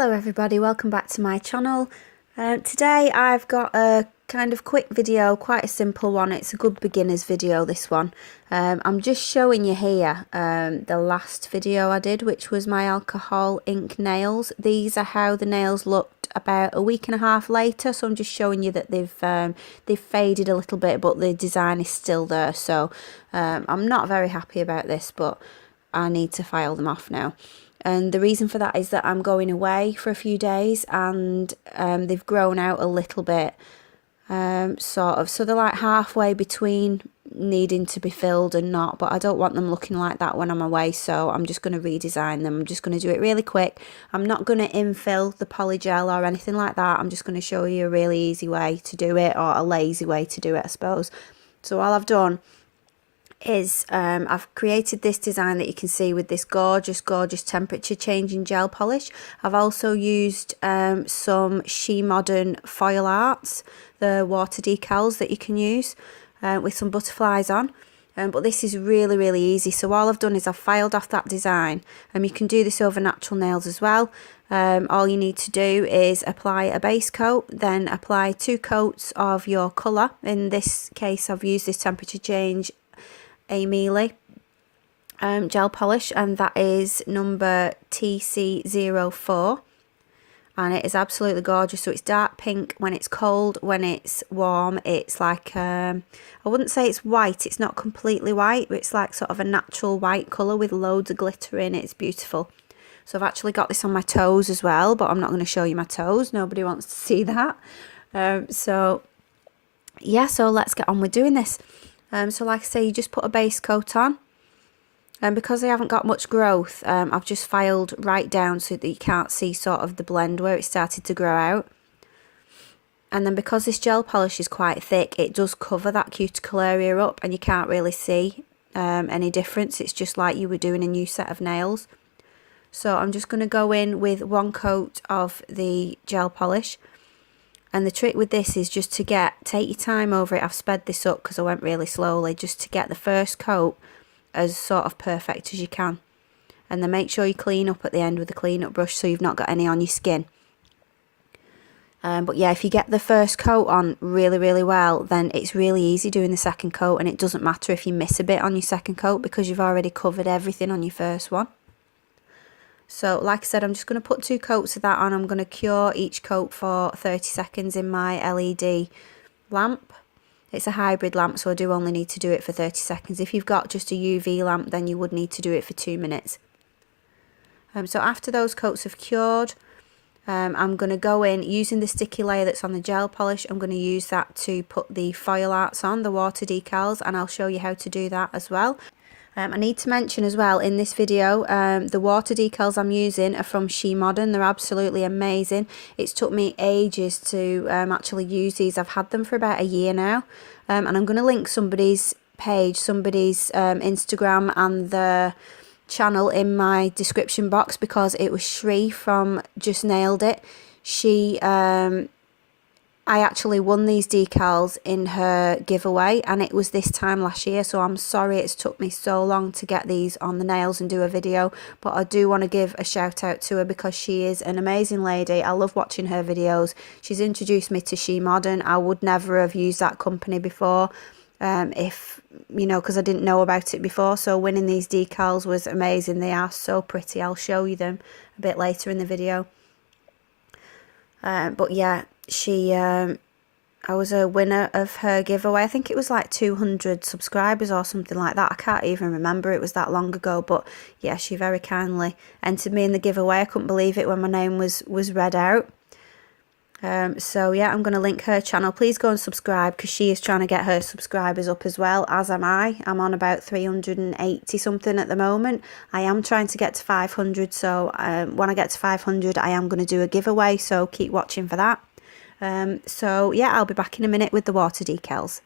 Hello everybody, welcome back to my channel. Today I've got a kind of quick video, quite a simple one. It's a good beginner's video, this one. I'm just showing you here the last video I did, which was my alcohol ink nails. These are how the nails looked about a week and a half later, so I'm just showing you that they've faded a little bit, but the design is still there. So I'm not very happy about this, but I need to file them off now. And the reason for that is that I'm going away for a few days, and they've grown out a little bit, sort of. So they're like halfway between needing to be filled and not, but I don't want them looking like that when I'm away, so I'm just going to redesign them. I'm just going to do it really quick. I'm not going to infill the poly gel or anything like that. I'm just going to show you a really easy way to do it, or a lazy way to do it, I suppose. So all I've done is I've created this design that you can see with this gorgeous temperature changing gel polish. I've also used some Shemodern foil arts, the water decals that you can use with some butterflies on. But this is really easy. So all I've done is I've filed off that design, and you can do this over natural nails as well. All you need to do is apply a base coat, then apply 2 coats of your colour. In this case I've used this temperature change Aimeili Gel Polish, and that is number TC04, and it is absolutely gorgeous. So it's dark pink when it's cold. When it's warm, it's like I wouldn't say it's white, it's not completely white, but it's like sort of a natural white colour with loads of glitter in it. It's beautiful. So I've actually got this on my toes as well, but I'm not going to show you my toes, nobody wants to see that. So yeah, so let's get on with doing this. So like I say, you just put a base coat on, and because they haven't got much growth, I've just filed right down so that you can't see sort of the blend where it started to grow out. And then because this gel polish is quite thick, it does cover that cuticle area up, and you can't really see any difference. It's just like you were doing a new set of nails. So I'm just going to go in with 1 coat of the gel polish. And the trick with this is just to take your time over it. I've sped this up because I went really slowly, just to get the first coat as sort of perfect as you can. And then make sure you clean up at the end with a clean up brush so you've not got any on your skin. But yeah, if you get the first coat on really well, then it's really easy doing the second coat, and it doesn't matter if you miss a bit on your second coat because you've already covered everything on your first one. So like I said, I'm just going to put 2 coats of that on. I'm going to cure each coat for 30 seconds in my LED lamp. It's a hybrid lamp, so I do only need to do it for 30 seconds. If you've got just a UV lamp, then you would need to do it for 2 minutes. So after those coats have cured, I'm going to go in using the sticky layer that's on the gel polish. I'm going to use that to put the foil arts on, the water decals, and I'll show you how to do that as well. I need to mention as well in this video, the water decals I'm using are from Shemodern. They're absolutely amazing. It's took me ages to actually use these. I've had them for about a year now, and I'm going to link somebody's page, somebody's Instagram and the channel in my description box, because it was Shri from Just Nailed It. I actually won these decals in her giveaway, and it was this time last year, so I'm sorry it's took me so long to get these on the nails and do a video, but I do want to give a shout out to her because she is an amazing lady. I love watching her videos. She's introduced me to Shemodern. I would never have used that company before, if you know, because I didn't know about it before. So winning these decals was amazing. They are so pretty. I'll show you them a bit later in the video. But yeah, I was a winner of her giveaway. I think it was like 200 subscribers or something like that. I can't even remember, it was that long ago. But yeah, she very kindly entered me in the giveaway. I couldn't believe it when my name was read out. So yeah, I'm going to link her channel. Please go and subscribe, because she is trying to get her subscribers up as well, as am I. I'm on about 380 something at the moment. I am trying to get to 500, so when I get to 500 I am going to do a giveaway, so keep watching for that. So yeah, I'll be back in a minute with the water decals.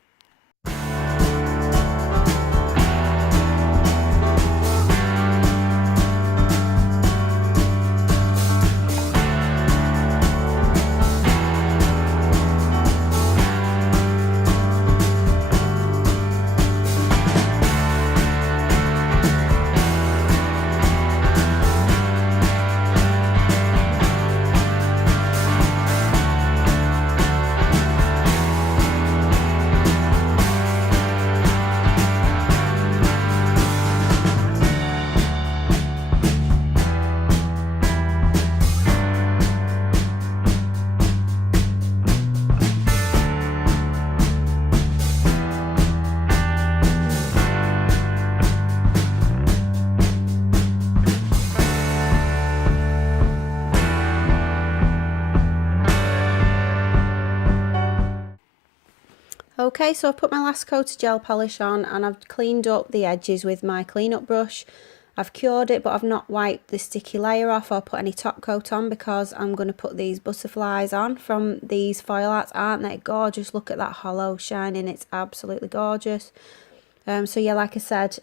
Okay, so I've put my last coat of gel polish on and I've cleaned up the edges with my clean-up brush. I've cured it, but I've not wiped the sticky layer off or put any top coat on because I'm going to put these butterflies on from these foil arts. Aren't they gorgeous? Look at that hollow shining, it's absolutely gorgeous. So yeah, like I said,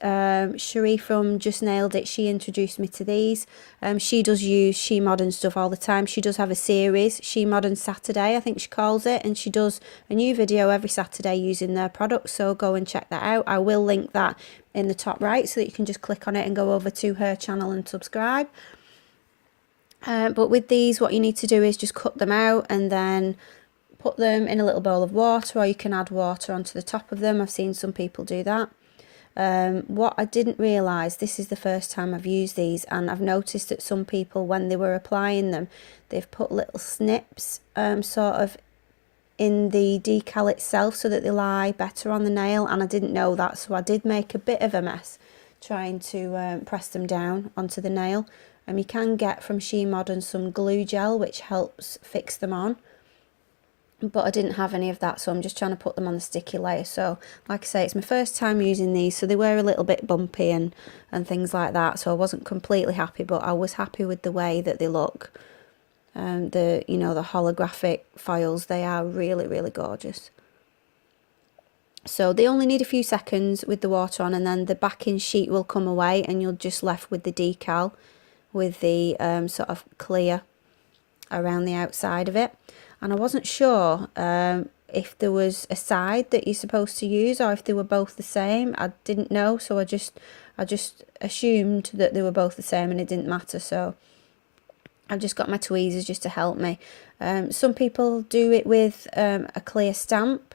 Cherie from Just Nailed It, she introduced me to these. She does use Shemodern stuff all the time. She does have a series, Shemodern Saturday, I think she calls it, and she does a new video every Saturday using their products, so go and check that out. I will link that in the top right so that you can just click on it and go over to her channel and subscribe. But with these, what you need to do is just cut them out and then put them in a little bowl of water, or you can add water onto the top of them. I've seen some people do that. What I didn't realise, this is the first time I've used these, and I've noticed that some people, when they were applying them, they've put little snips sort of in the decal itself so that they lie better on the nail, and I didn't know that, so I did make a bit of a mess trying to press them down onto the nail. You can get from Shemodern some glue gel which helps fix them on, but I didn't have any of that, so I'm just trying to put them on the sticky layer. So like I say, it's my first time using these, so they were a little bit bumpy and things like that, so I wasn't completely happy, but I was happy with the way that they look. The holographic foils, they are really, really gorgeous. So they only need a few seconds with the water on, and then the backing sheet will come away and you're just left with the decal with the sort of clear around the outside of it. And I wasn't sure if there was a side that you're supposed to use or if they were both the same. I didn't know, so I just assumed that they were both the same and it didn't matter. So I've just got my tweezers just to help me. Some people do it with a clear stamp,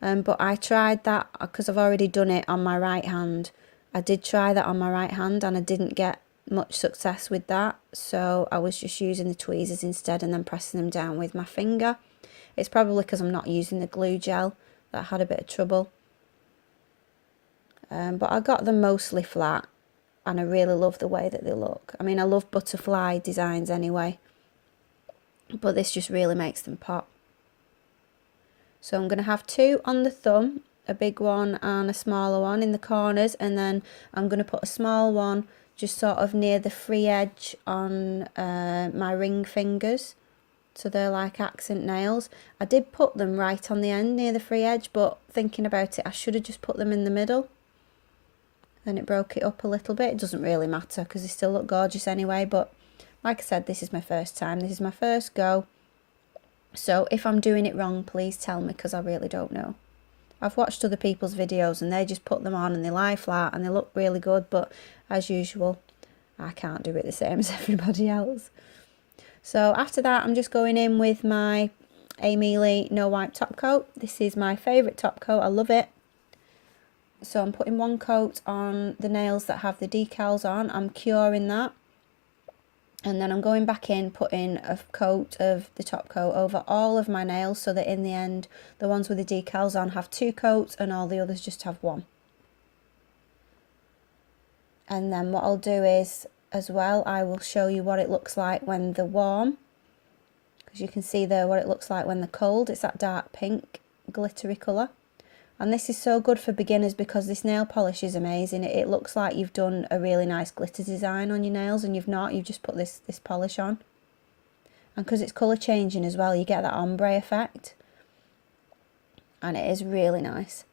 but I tried that because I've already done it on my right hand. I did try that on my right hand and I didn't get much success with that, so I was just using the tweezers instead and then pressing them down with my finger. It's probably because I'm not using the glue gel that I had a bit of trouble, but I got them mostly flat and I really love the way that they look. I mean, I love butterfly designs anyway, but this just really makes them pop. So I'm going to have two on the thumb, a big one and a smaller one in the corners, and then I'm going to put a small one just sort of near the free edge on my ring fingers, so they're like accent nails. I did put them right on the end near the free edge, but thinking about it, I should have just put them in the middle. Then it broke it up a little bit. It doesn't really matter because they still look gorgeous anyway, but like I said, this is my first time. This is my first go. So if I'm doing it wrong, please tell me, because I really don't know. I've watched other people's videos and they just put them on and they lie flat and they look really good, but as usual, I can't do it the same as everybody else. So after that, I'm just going in with my Aimeili No Wipe top coat. This is my favourite top coat, I love it. So I'm putting one coat on the nails that have the decals on, I'm curing that. And then I'm going back in, putting a coat of the top coat over all of my nails so that in the end, the ones with the decals on have two coats and all the others just have one. And then what I'll do is, as well, I will show you what it looks like when they're warm. Because you can see there what it looks like when they're cold. It's that dark pink glittery colour. And this is so good for beginners because this nail polish is amazing. It looks like you've done a really nice glitter design on your nails and you've not. You've just put this polish on. And because it's colour changing as well, you get that ombre effect. And it is really nice.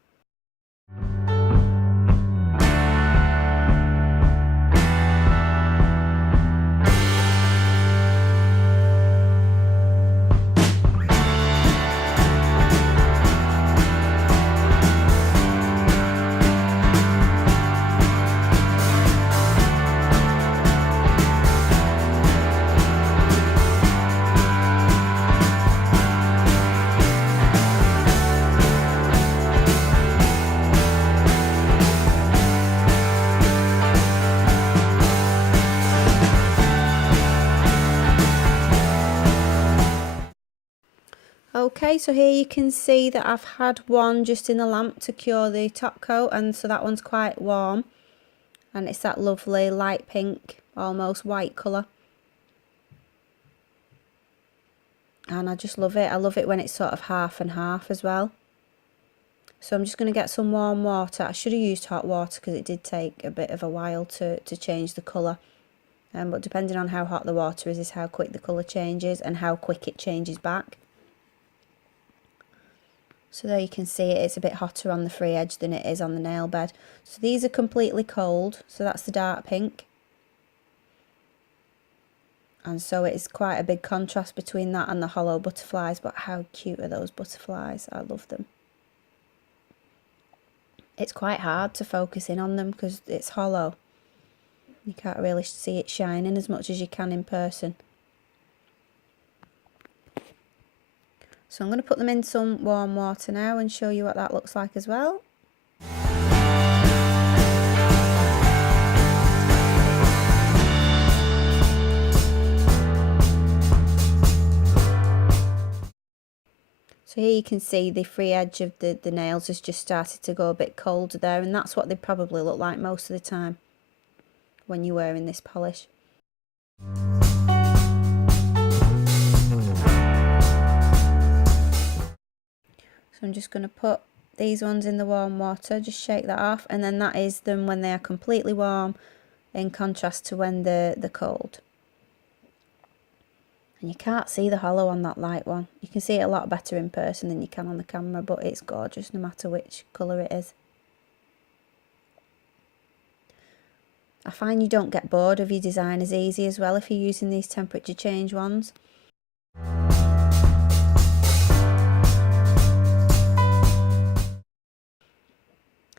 Okay, so here you can see that I've had one just in the lamp to cure the top coat, and so that one's quite warm and it's that lovely light pink, almost white colour. And I just love it. I love it when it's sort of half and half as well. So I'm just going to get some warm water. I should have used hot water because it did take a bit of a while to change the colour. But depending on how hot the water is how quick the colour changes and how quick it changes back. So there you can see it's a bit hotter on the free edge than it is on the nail bed. So these are completely cold, so that's the dark pink. And so it's quite a big contrast between that and the hollow butterflies, but how cute are those butterflies? I love them. It's quite hard to focus in on them because it's hollow. You can't really see it shining as much as you can in person. So I'm going to put them in some warm water now and show you what that looks like as well. So here you can see the free edge of the nails has just started to go a bit colder there, and that's what they probably look like most of the time when you're wearing this polish. So I'm just going to put these ones in the warm water, just shake that off, and then that is them when they are completely warm, in contrast to when they're cold. And you can't see the hollow on that light one. You can see it a lot better in person than you can on the camera, but it's gorgeous no matter which colour it is. I find you don't get bored of your design as easy as well if you're using these temperature change ones.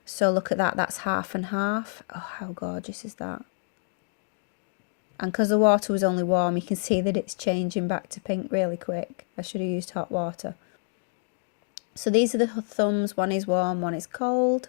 So look at that, that's half and half. Oh, how gorgeous is that? And because the water was only warm, you can see that it's changing back to pink really quick. I should have used hot water. So these are the thumbs, one is warm, one is cold.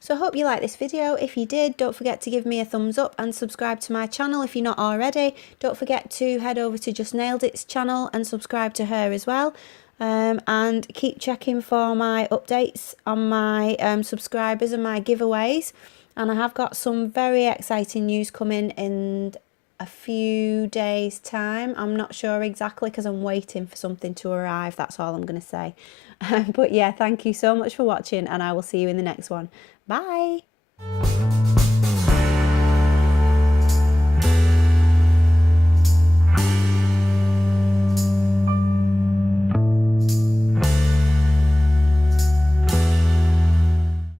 So I hope you liked this video. If you did, don't forget to give me a thumbs up and subscribe to my channel if you're not already. Don't forget to head over to Just Nailed It's channel and subscribe to her as well. And keep checking for my updates on my subscribers and my giveaways. And I have got some very exciting news coming in a few days' time. I'm not sure exactly because I'm waiting for something to arrive. That's all I'm going to say. But yeah, thank you so much for watching and I will see you in the next one. Bye!